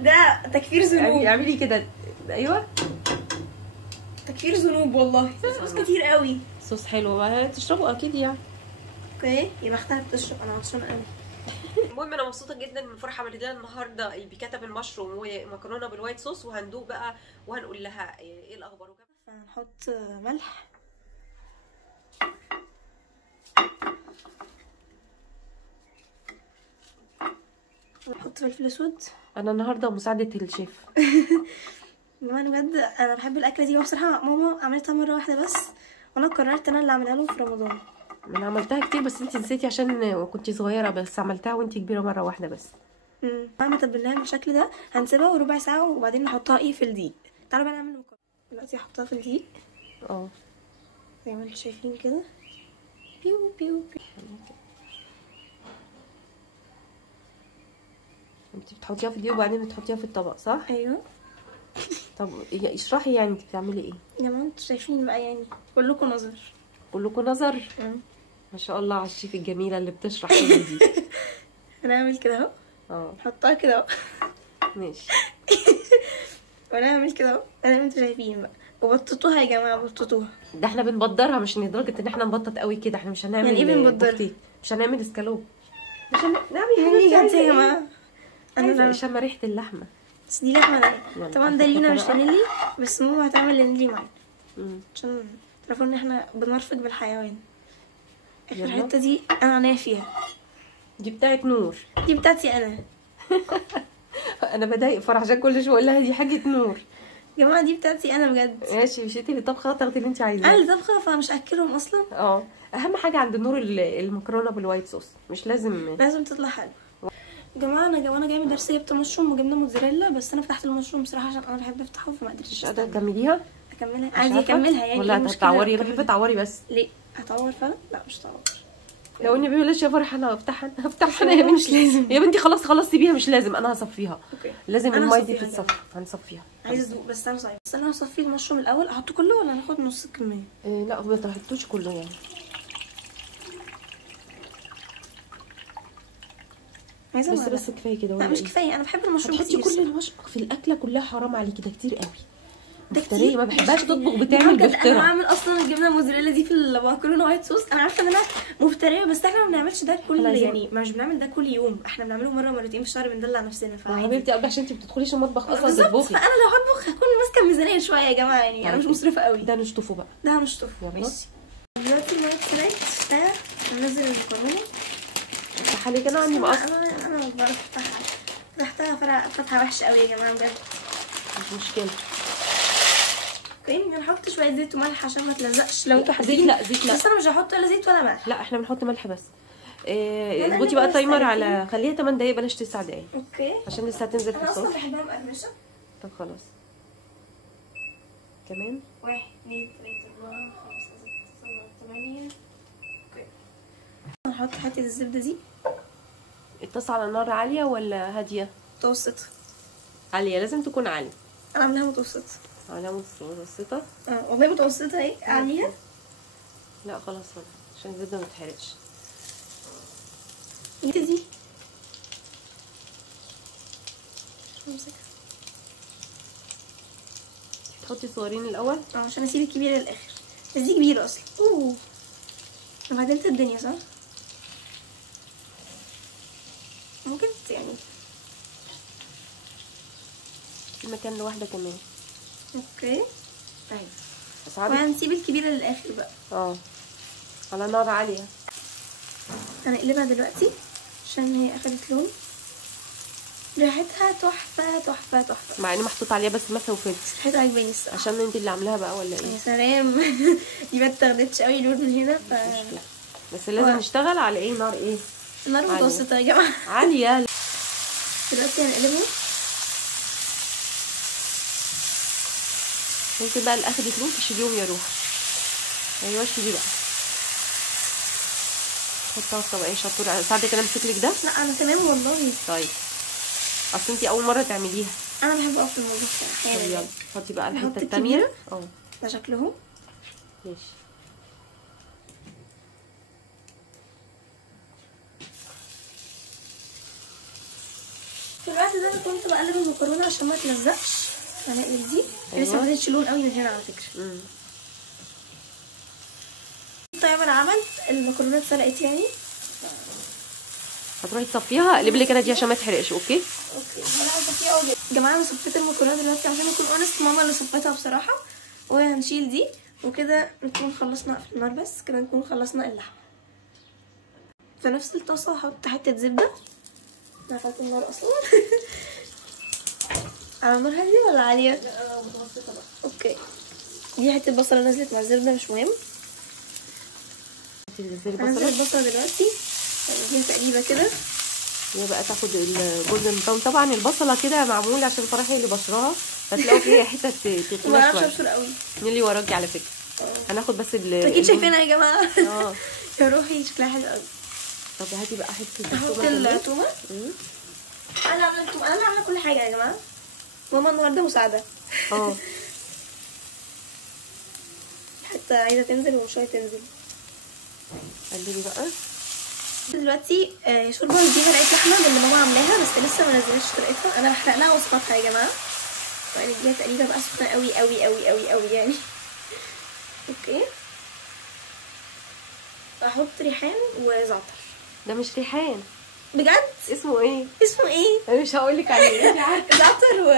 ده تكفير ذنوب. اعملي كده. ايوه تكفير ذنوب والله. صوص كتير قوي. صوص حلو بقى تشربوا اكيد يعني. اوكي يبقى اختها بتشرب، انا عطشانه قوي. المهم انا مبسوطه جدا من فرحه عملت لنا النهارده البيكاتا بالمشروم ومكرونه بالوايت صوص، وهندوق بقى وهنقول لها ايه الاخبار وكده. فهنحط ملح، ونحط فلفل اسود. انا النهارده مساعده الشيف. انا بجد انا بحب الاكله دي، وبصراحه ماما عملتها مره واحده بس، وانا قررت انا اللي اعملها له في رمضان. انا عملتها كتير بس انت نسيتي عشان كنتي صغيره، بس عملتها وانت كبيره مره واحده بس. بعد ما تبلناها بالشكل ده هنسيبها ربع ساعه وبعدين نحطها في الدقيق. تعالوا بقى نعمل المكرونه دلوقتي. هحطها في الدقيق زي ما انتم شايفين كده. بيو بيو بيو. انت بتحطيها في الدقيق وبعدين بتحطيها في الطبق صح؟ ايوه. طب اشرحي يعني انت بتعملي ايه؟ يا ما انتم شايفين بقى يعني كلكم نظر. كلكم نظر. ما شاء الله على الشيف الجميله اللي بتشرح كل دي. هنعمل كده اهو. نحطها كده اهو. ماشي. ونعمل كده اهو. انا انتوا شايفين بقى. وبططوها يا جماعه، بططوها. ده احنا بنبدرها، مش لدرجه ان احنا نبطط قوي كده. احنا مش هنعمل يعني ايه بنبدرها؟ مش هنعمل اسكالوب، مش نعمل ايه يا جماعه؟ انا شم ريحه اللحمه. بس دي لحمه طبعا، ده لينا مش لنيلي، بس ماما هتعمل لنيلي معانا عشان تعرفوا ان احنا بنرفق بالحيوان. اخر حته دي انا عناية فيها. دي بتاعت نور. دي بتاعتي انا. انا بضايق فرح عشان كل شويه اقول لها دي حاجه نور. يا جماعه دي بتاعتي انا بجد. ماشي، مش انت اللي طبخه، تاخدي اللي انت عايزاه. انا اللي طبخه فمش هاكلهم اصلا. اهم حاجه عند نور المكرونه بالوايت صوص، مش لازم تطلع حلوه. يا جماعه وانا جايه من درس جبت مشروم وجبنه موتزاريلا، بس انا فتحت المشروم بصراحه عشان انا بحب افتحه فما قدرتش. مش قادره تكمليها؟ اكملها عادي، اكملها يعني. ولا هتعوري؟ بحب تعوري بس. ليه هتعور فعلا؟ لا مش هتعور. لو اني بيقولش يا فرح انا هفتحها انا يا بنتي. مش لازم يا بنتي خلاص خلصتي بيها، مش لازم. انا هصفيها. اوكي. لازم الميه دي تتصفى. هنصفيها. عايزه ادوق بس انا صايمه. بس انا هصفي المشروم الاول. احطه كله ولا هناخد نص الكميه؟ لا ما تحطوش كله يعني. عايزه بس كفايه كده. لا مش كفايه، انا بحب المشروم كتير. كل المشروم في الاكله كلها حرام عليكي، ده كتير قوي. مفتريه، ما بحبهاش تطبخ بتعمل بفترة. انا بعمل اصلا الجبنه الموزاريلا دي في المكرونه وايت صوص. انا عارفه ان انا مفتريه، بس احنا ما بنعملش ده كل يعني مش بنعمل ده كل يوم. احنا بنعمله مره مرتين في الشهر، بندلع نفسنا. حبيبتي قبل عشان انت بتدخليش المطبخ اصلا تطبخي. فانا لو هطبخ هكون ماسكه الميزانيه شويه يا جماعه يعني. انا مش مصرفه قوي. ده نشطفه بقى. ده هنشطفه. ماشي. دلوقتي الميه اتسلقت. هننزل المكرونه. افتحها لي كده عندي مقص. انا بعرف افتحها. فتحه وحشه قوي يا جماعه بجد. مش مشكله. اوكي. هنحط شويه زيت وملح عشان ما تلزقش. لو انتوا حاسين زيت لا بس انا مش هحط ولا زيت ولا ملح. لا احنا بنحط ملح بس. اظبطي بقى التايمر على خليها 8 دقايق بلاش 9 دقايق. اوكي. عشان لسه هتنزل في الصوص. انا اصلا بحبها مقرمشه. طب خلاص. كمان 1 2 3 4 5 6 7 8. اوكي. هنحط حته الزبده دي. الطاسه على نار عاليه ولا هاديه؟ متوسطه. عاليه، لازم تكون عاليه. انا عاملاها متوسطه. عاملاها متوسطه. والله متوسطه اهي. عاليه. لا خلاص عشان الزبده ما تتحرقش. انت دي امسكها. تحطي صغيرين الاول عشان اسيب الكبيره للاخر. بس دي كبيره اصلا. انا بهدلت الدنيا صح؟ ممكن يعني في مكان لواحده كمان. اوكي. طيب بس وهنسيب الكبيره للاخر بقى. على نار عاليه. هنقلبها دلوقتي عشان هي اخدت لون. ريحتها تحفه تحفه تحفه، مع اني محطوط عليها بس ملح وفلفل. ريحتها عجباني الصراحه. عشان انت اللي عاملاها بقى ولا ايه؟ يا سلام. دي ما اتاخدتش قوي لون من هنا بس لازم نشتغل على ايه؟ نار ايه؟ نار متوسطه يا جماعه. عاليه. دلوقتي هنقلبهم. ممكن بقى الاخد لون تشيليهم يا روح. ايوه شيلي بقى. حطها في طبق. ايه شطوره ساعدك كده امسك لك ده. لا انا تمام والله. طيب اصل انتي اول مره تعمليها. انا بحب اقف في المطبخ احيانا. يلا حطي بقى الحته الثانيه. ده شكلهم ماشي. في الوقت ده انا كنت كنت بقلب المكرونه عشان ما تلزقش. هنقلب دي. أيوة. لسه ما خدتش لون قوي من هنا على فكره. طيب انا عملت المكرونه اتسلقت يعني. هتروحي تصفيها. اقلب لي كده دي عشان ما تحرقش. اوكي انا هصفيها يا جماعه. انا صفيت المكرونه دلوقتي عشان اكون اونست، ماما اللي صفيتها بصراحه. وهنشيل دي وكده نكون خلصنا في النار. بس كده نكون خلصنا اللحمه. في نفس الطاسه هحط حته زبده. انا قفلت النار اصلا. على نار هاديه ولا عاليه؟ لا متوسطه بقى. اوكي. دي حته بصله نزلت مع الزبده مش مهم. هنزل البصله دلوقتي. نديها تقليبه كده. هي بقى تاخد الجولدن براون. طبعا البصله كده معموله عشان فرحي اللي بشراها، فتلاقوا فيها حتت تخينه شويه. ما اعرفش ابشر قوي. مين اللي وراكي على فكره؟ هناخد بس اكيد شايفينها يا جماعه. يا روحي شكلها حلو قوي. طب هاتي بقى حته احط التومه. انا عامله التومه. انا عامله كل حاجه يا جماعه. ماما النهارده مساعده. حتى عايزه تنزل ومش عايزه تنزل. قلبي بقى دلوقتي شوربه دي غرقت لحمه اللي ماما عاملاها، بس لسه ما نزلتش طريقتها. انا بحرق لها وصفاتها يا جماعه. ونديها تقليبه بقى سخنه قوي قوي قوي قوي قوي يعني. اوكي. احط ريحان وزعتر. ده مش ريحان بجد؟ اسمه ايه؟ اسمه ايه؟ انا مش هقول لك عليه. انت عارفه. زعتر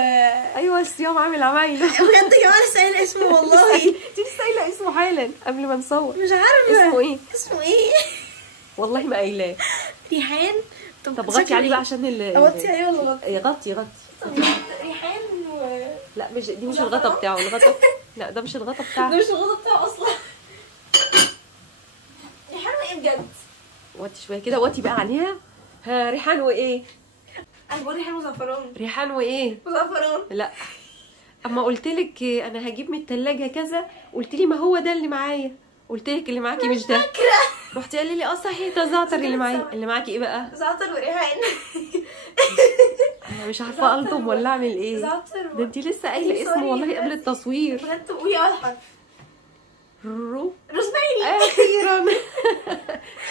ايوه الصيام عامل عمايل. بجد يا جماعه لسه قايله اسمه والله. انت لسه قايله اسمه حالا قبل ما نصور. مش عارفه اسمه ايه؟ اسمه ايه؟ والله ما قايلاه. ريحان. طب غطي عليه بقى عشان غطي عليه ولا غطي؟ غطي. طب ريحان لا مش دي مش الغطا بتاعه. الغطا لا ده مش الغطا بتاعه. ده مش الغطا بتاعه اصلا. ريحان وايه بجد؟ وطي شويه كده. وطي بقى عليها. ها ريحان وايه؟ انا بقول ريحان وزعفران. ريحان وايه؟ وزعفران. لا اما قلت لك انا هجيب من الثلاجه كذا، قلت لي ما هو ده اللي معايا. قلت لك اللي معاكي مش ده. رحتي قالي لي صحيح ده زعتر اللي معايا. اللي معاكي ايه بقى؟ زعتر وريحان. انا مش عارفه الطم ولا اعمل ايه. زعتر ده انت لسه قايله اسمه والله قبل التصوير. بجد قولي اول حرف. روزماري. اخيرا.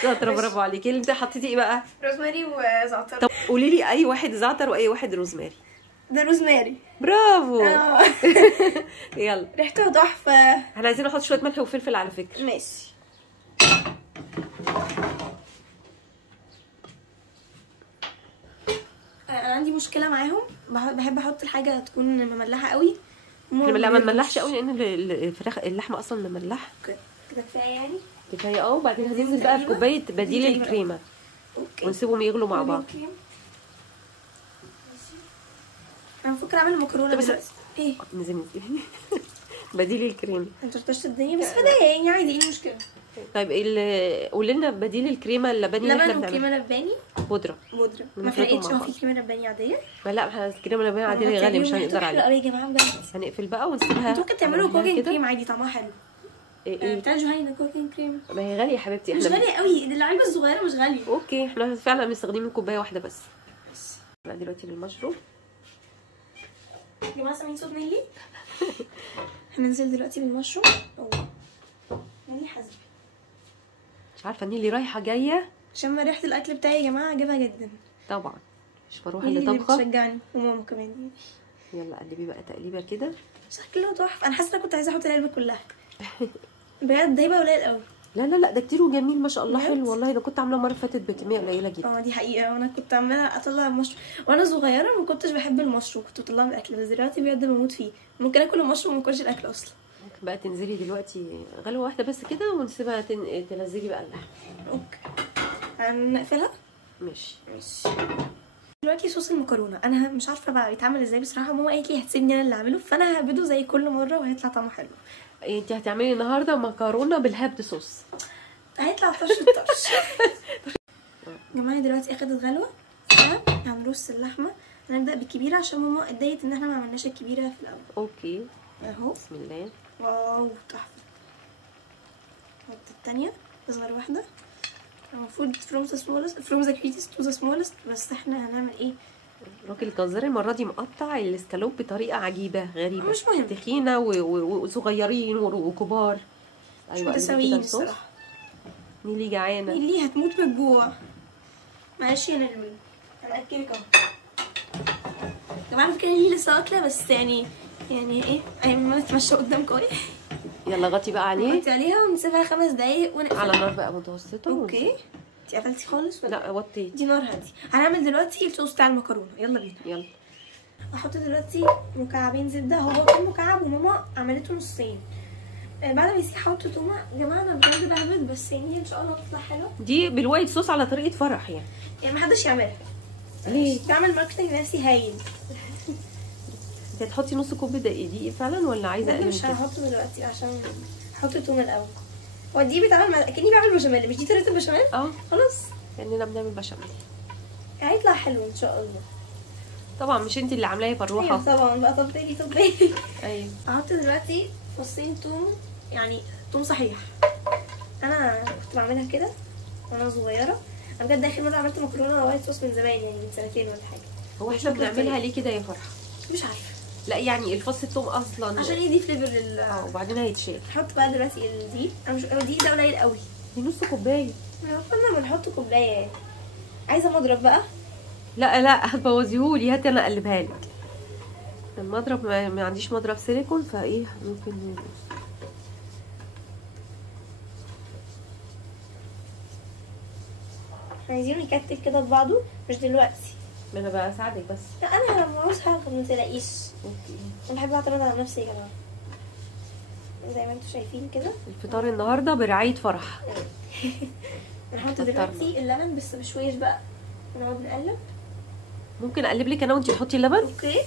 شاطره برافو عليكي. اللي انت حطيتي ايه بقى؟ روزماري وزعتر. طب قولي لي اي واحد زعتر واي واحد روزماري. ده روزماري. برافو. يلا ريحته تحفه. احنا عايزين نحط شويه ملح وفلفل على فكره. ماشي. انا عندي مشكله معاهم. بحب احط الحاجه تكون مملحه قوي. احنا لا ما نملحش قوي لان الفراخ اللحمه اصلا مملحه. كده كفايه يعني. كفايه. وبعدين هننزل بقى في كوبايه بديل الكريمه. اوكي. ونسيبهم يغلوا مع بعض. انا بفكر اعمل مكرونه بس ايه؟ نزل بديل الكريمه. انت رطشت الدنيا بس فده يعني عادي. ايه المشكله؟ طيب قولي لنا بديل الكريمه اللباني اللي احنا بنعملها. لبن وكريمه لباني. بودره. ما فرقتش. هو في كريمه لباني عاديه؟ لا الكريمه اللباني عاديه غاليه مش هنقدر عليها. يا جماعه بجد. هنقفل بقى ونسيبها. انتوا ممكن تعملوا كوكينج كريم عادي طعمها حلو. ايه بتاع جهينه كوكينج كريم. ما هي غاليه يا حبيبتي. مش غاليه قوي. دي العلبه الصغيره مش غاليه. اوكي احنا فعلا مستخدمين كوبايه واحده بس. بقى دلوقتي للمشروب. يا جماعه سامعين صوت نيلي؟ هننزل دلوقتي بالمشروب. نيلي حزبي. مش عارفه نيلي رايحه جايه. شم ريحه الاكل بتاعي يا جماعه عجبها جدا. طبعا مش بروح اللي طبخه. بتشجعني وماما كمان. يلا قلبي بقى تقليبه كده. شكله تحفه. انا حاسه كنت عايزه احط العلبه كلها. بجد ده يبقى قليل قوي. لا ده كتير وجميل ما شاء الله. حلو والله. ده كنت عامله مره فاتت بكميه قليله جدا. دي حقيقه. وانا كنت عماله اطلع المشروم وانا صغيره. ما كنتش بحب المشروم. كنت بطلعه من الاكل. بس دلوقتي بجد بموت فيه. ممكن اكل المشروم وما اكلش الاكل اصلا. ممكن بقى تنزلي دلوقتي غلوه واحده بس كده ونسيبها تنزلي بقى اللحمه. اوكي. هنقفلها. ماشي. دلوقتي صوص المكرونه. انا مش عارفه بقى بيتعمل ازاي بصراحه. ماما قالت لي هتسيبني انا اللي اعمله. فانا هبده زي كل مره وهيطلع طعمه حلو. انت هتعملي النهارده مكرونه بالهبد صوص. هيطلع طرش الطرش. يا جماعه دلوقتي اخدت غلوه. هنرص اللحمه. هنبدا بالكبيره عشان ماما اتضايقت ان احنا ما عملناش الكبيره في الاول. اوكي اهو. بسم الله. واو تحفه. نحط الثانيه اصغر واحده. المفروض from the greatest to the smallest. بس احنا هنعمل ايه؟ راجل الجزار المره دي مقطع الاسكالوب بطريقه عجيبه غريبه. مش مهم. تخينه وصغيرين وكبار. ايوه متساويين الصراحه. نيلي جعانه. نيلي هتموت من الجوع. معلش يا نرمين هنأكلك اهو. جماعه فكره لي لسه واكله بس يعني ايه ما نتمشى قدامكم اهي. يلا غطي بقى عليه. نغطي عليها ونسيبها 5 دقايق ونقفل على نار بقى متوسطه. اوكي. انت قفلتي خالص ولا؟ لا وطيت. دي نار هاديه. هنعمل دلوقتي الصوص بتاع المكرونه. يلا بينا. يلا. احط دلوقتي مكعبين زبده. هو كان مكعب وماما عملته نصين. بعد ما يسيح احط تومه. يا جماعه انا بجد بهبد بس يعني ان شاء الله تطلع حلوه. دي بالوايت صوص على طريقه فرح يعني ما حدش يعملها. ليه؟ بعمل ماركتنج نفسي هايل. انت هتحطي نص كوب دقيق فعلا ولا عايزه اقل من مش كده؟ هحطه دلوقتي عشان احط تومه الاول. هو دي بيتعمل كاني بعمل بشاميل. مش دي طريقه البشاميل؟ خلاص كاننا بنعمل بشاميل. هيطلع حلو ان شاء الله. طبعا مش انت اللي عاملاه يا فروحه. ايوه طبعا بقى. طب بالي ايوه. هحط دلوقتي فصين توم. يعني توم صحيح. انا كنت بعملها كده وانا صغيره. انا بجد اخر مره عملت مكرونه وايت صوص من زمان يعني من سنتين ولا حاجه. هو احنا بنعملها ليه كده يا فرحه؟ مش عارفه. لا يعني الفص التوم اصلا عشان يدي فليفر وبعدين هيتشال. هحط بقى دلوقتي الدقيق. انا مش الدقيق ده قليل قوي. دي نص كوبايه. كنا بنحط كوبايه يعني. عايزه مضرب بقى. لا هتبوظيهولي. هاتي انا اقلبها لك. المضرب ما عنديش مضرب سيليكون فايه ممكن عايزينه يكتل كده ببعضه. مش دلوقتي. ما انا بقى اساعدك بس. لا انا لما عاوز حاجه ما تلاقيش. اوكي. انا بحب اعتمد على نفسي يا جماعه. زي ما انتم شايفين كده. الفطار النهارده برعايه فرح. نحط دلوقتي اللبن بس بشويش بقى. ونقعد نقلب. ممكن اقلب لك انا وانتي تحطي اللبن؟ اوكي.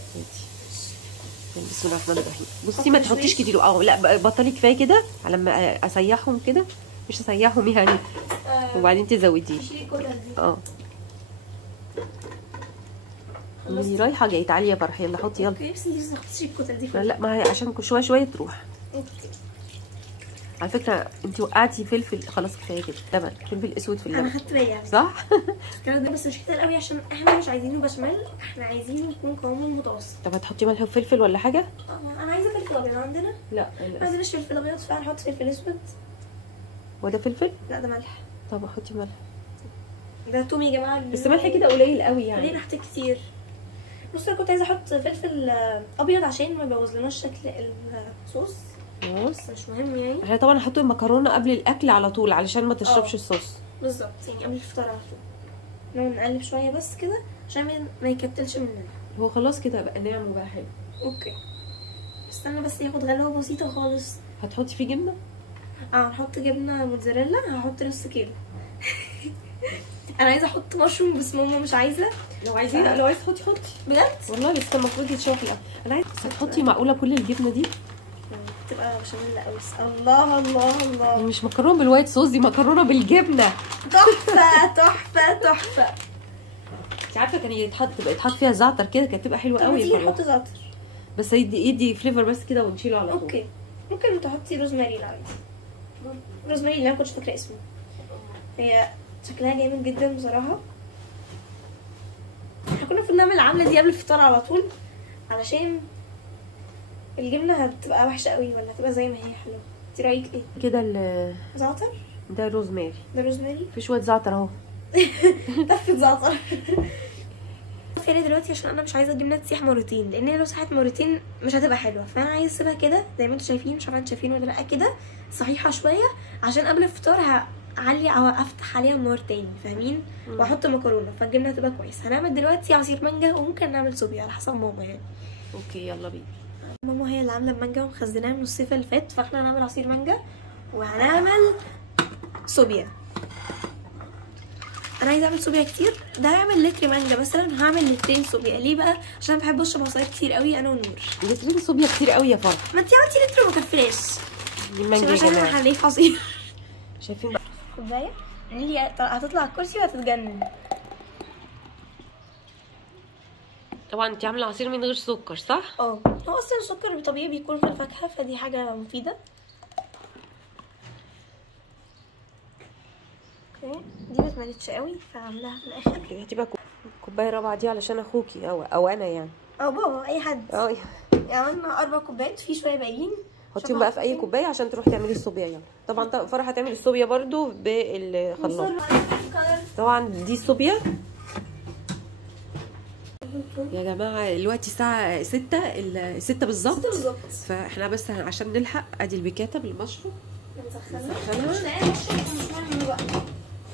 بسم الله الرحمن الرحيم. بصي ما تحطيش كتير. لا بطلي كفايه كده على ما اسيحهم كده. مش اسيحهم يعني. وبعدين تزوديه. شيلي الكتل دي. اللي رايحه جايه. تعالي يا فرح يلا حطي يلا. اوكي بس انتي ما تحطيش الكتل دي. لا ما هي عشان شويه شويه تروح. اوكي. على فكره انت وقعتي فلفل. خلاص كفايه كده. لبن فلفل اسود في اللبن. انا خدت بالي يعني. صح. الكلام ده بس مش كتير قوي عشان احنا مش عايزينه بشاميل. احنا عايزينه يكون قوامه متوسط. طب هتحطي ملح وفلفل ولا حاجه؟ انا عايزه فلفل ابيض. عندنا؟ لا ما عندناش فلفل ابيض فهنحط فلفل اسود. وده فلفل؟ لا ده ملح. طب حطي ملح. ده توم يا جماعه. بس ملح كده قليل قوي يعني. ليه ريحته كتير؟ بص انا كنت عايزه احط فلفل ابيض عشان ما يبوظلناش شكل الصوص. بس مش مهم يعني. احنا طبعا هنحط المكرونه قبل الاكل على طول علشان ما تشربش الصوص. بالظبط يعني قبل الفطار على طول. نقعد نقلب شويه بس كده عشان ما يكتلش مننا. هو خلاص كده بقى ناعم وبقى حلو. اوكي. استنى بس ياخد غلوه بسيطه خالص. هتحطي فيه جبنه؟ هنحط جبنه موتزاريلا. هحط نص كيلو. انا عايزه احط مشروم بس ماما مش عايزه. لو عايزين لو عايزه حطي بجد والله. بس المفروض يتشوح الاول. انا عايزه تحطي معقوله كل الجبنه دي؟ تبقى بشاميل قوي. الله الله الله. دي مش مكرونه بالوايت صوص. دي مكرونه بالجبنه. تحفه تحفه تحفه. انت عارفه كان يتحط فيها زعتر كده كانت تبقى حلوه قوي. تيجي نحط زعتر بس يدي فليفر بس كده ونشيله على طول. اوكي. ممكن تحطي روزماري لو عايزه. روزماري اللي انا كنتش فاكره اسمه. هي شكلها جامد جدا بصراحه. احنا كنا المفروض نعمل العمله دي قبل الفطار على طول علشان الجبنه هتبقى وحشه قوي ولا هتبقى زي ما هي حلوه. انت رايك ايه كده؟ زعتر. ده روزماري. ده روزماري. في شويه زعتر اهو. تفت زعتر. فين دلوقتي عشان انا مش عايزه الجبنه تسيح مرتين لان هي لو ساحت مرتين مش هتبقى حلوه. فانا عايزه اسيبها كده زي ما انتم شايفين. مش عارفه انتوا شايفين ولا لا كده صحيحه شويه عشان قبل الفطار هعلي او افتح عليها النار تاني. فاهمين؟ واحط مكرونه فالجبنه هتبقى كويسه. هنعمل دلوقتي عصير مانجا وممكن نعمل صوبيا على حسب ماما يعني. اوكي يلا بينا. ماما هي اللي عامله المانجا ومخزناها من الصيف اللي فات. فاحنا هنعمل عصير مانجا وهنعمل صوبيا. انا عايزه اعمل صوبيا كتير. ده هيعمل لتر مانجا مثلا. هعمل لترين صوبيا. ليه بقى؟ عشان انا بحب اشرب عصاير كتير قوي انا والنور. لترين صوبيا كتير قوي يا فرح. ما انتي عملتي لتر وما كفلاش. دي مانجا يا جماعه. عشان انا هنليف عصير. شايفين بقى كوبايه اللي هتطلع على الكرسي وهتتجنن. طبعا انت عامله عصير من غير سكر صح؟ هو اصلا السكر طبيعي بيكون في الفاكهه فدي حاجه مفيده. اوكي. دي ما اتملتش قوي فعاملاها في الاخر. هتبقى كوبايه رابعه دي علشان اخوكي او انا يعني او بابا اي حد. يعني عملنا 4 كوبايات في شويه باقيين. حطيهم بقى في اي كوبايه عشان تروحي تعملي الصوبيا. يلا طبعا فرح هتعمل الصوبيا برضو بالخلاط. طبعا دي الصوبيا. يا جماعه دلوقتي الساعه 6 بالظبط. 6 بالظبط. فاحنا بس عشان نلحق ادي البيكاتا بالمشروم نسخنها. مش لاقيه مش مهم بقى.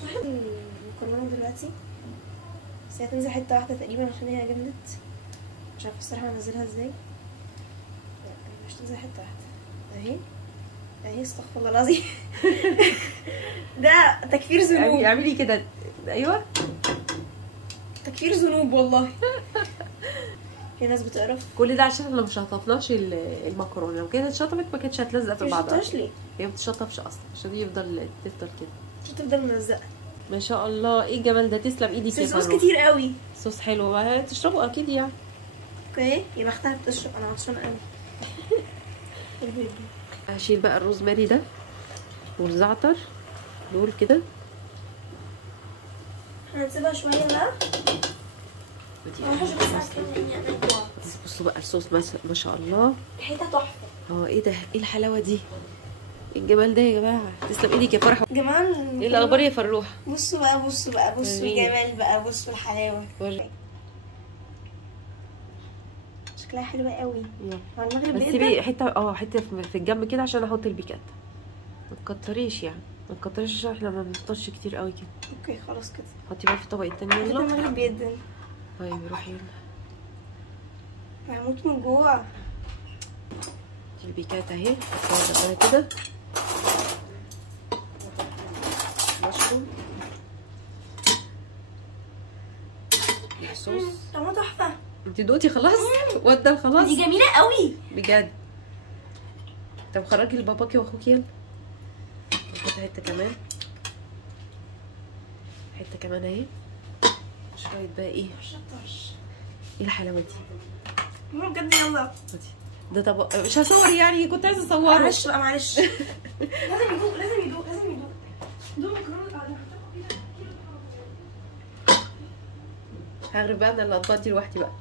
المكرونه دلوقتي بس هي هتنزل حته واحده تقريبا عشان هي جمدت. مش عارفه الصراحه انزلها ازاي. مش تنزل حته واحده اهي اهي. استغفر الله العظيم. ده تكفير ذنوب. اعملي كده. ايوه تكفير ذنوب والله. في ناس بتقرف. كل ده عشان احنا مش شطفناش المكرونه. لو كانت اتشطفت ما كانتش هتلزق في بعضها. مش ليه؟ هي ما بتتشطفش اصلا عشان تفضل كده. مش هتفضل ملزقه. ما شاء الله ايه الجمال ده. تسلم ايدك يا صوص فاروق. كتير قوي. صوص حلو. هتشربوا اكيد يعني. اوكي يا بختها بتشرب. انا عطشانه قوي. هشيل بقى الروزماري ده والزعتر دول كده. هنسيبها شويه بقى. بصوا بقى الصوص ما شاء الله. ريحتها تحفه. ايه ده؟ ايه الحلاوه دي؟ ايه الجمال ده يا جماعه؟ تسلم ايدك يا فرحه. يا جماعه ايه الاخبار يا فروحه؟ بصوا بقى بصوا بقى بصوا الجمال بقى. بصوا الحلاوه. شكلها حلوه قوي. على المغرب بس سيبي حته في الجنب كده عشان احط البيكات. ما تكتريش يعني. ما تكتريش عشان احنا ما بنفطرش كتير قوي كده. اوكي خلاص كده. حطي بقى في الطبق التاني. يلا المغرب بيدن. طيب روحي يلا. هموت من جوع. دي البيكات اهي. حطها كده. مشروم. الصوص. طعمها تحفه. انت دوقتي خلاص؟ وده خلاص. دي جميله قوي بجد. طب خرجي لباباكي واخوكي يلا. نحط حته كمان. حته كمان اهي. شويه بقى ايه؟ ايه الحلاوه دي؟ بجد يلا. ده طبق مش هصور يعني. كنت عايزه اصوره. معلش بقى معلش. لازم يدوق لازم يدوق لازم يدوق. دوق مكرونه بعد. هغرب بقى انا الاطباق دي لوحدي بقى.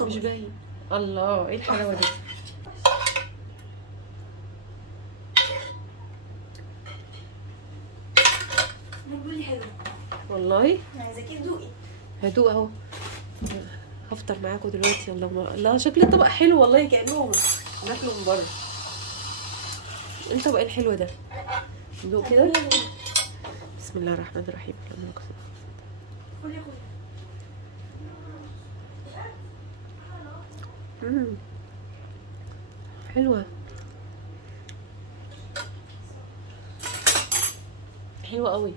مش باين. الله ايه الحلاوه دي. بقولي حلو والله. عايزاكي تدوقي. هدوق اهو. هفطر معاكم دلوقتي. الله شكل الطبق حلو والله. كانه ناكله من بره. ايه الطبق الحلو ده؟ ندوق كده. بسم الله الرحمن الرحيم. حلوة. حلوة قوي.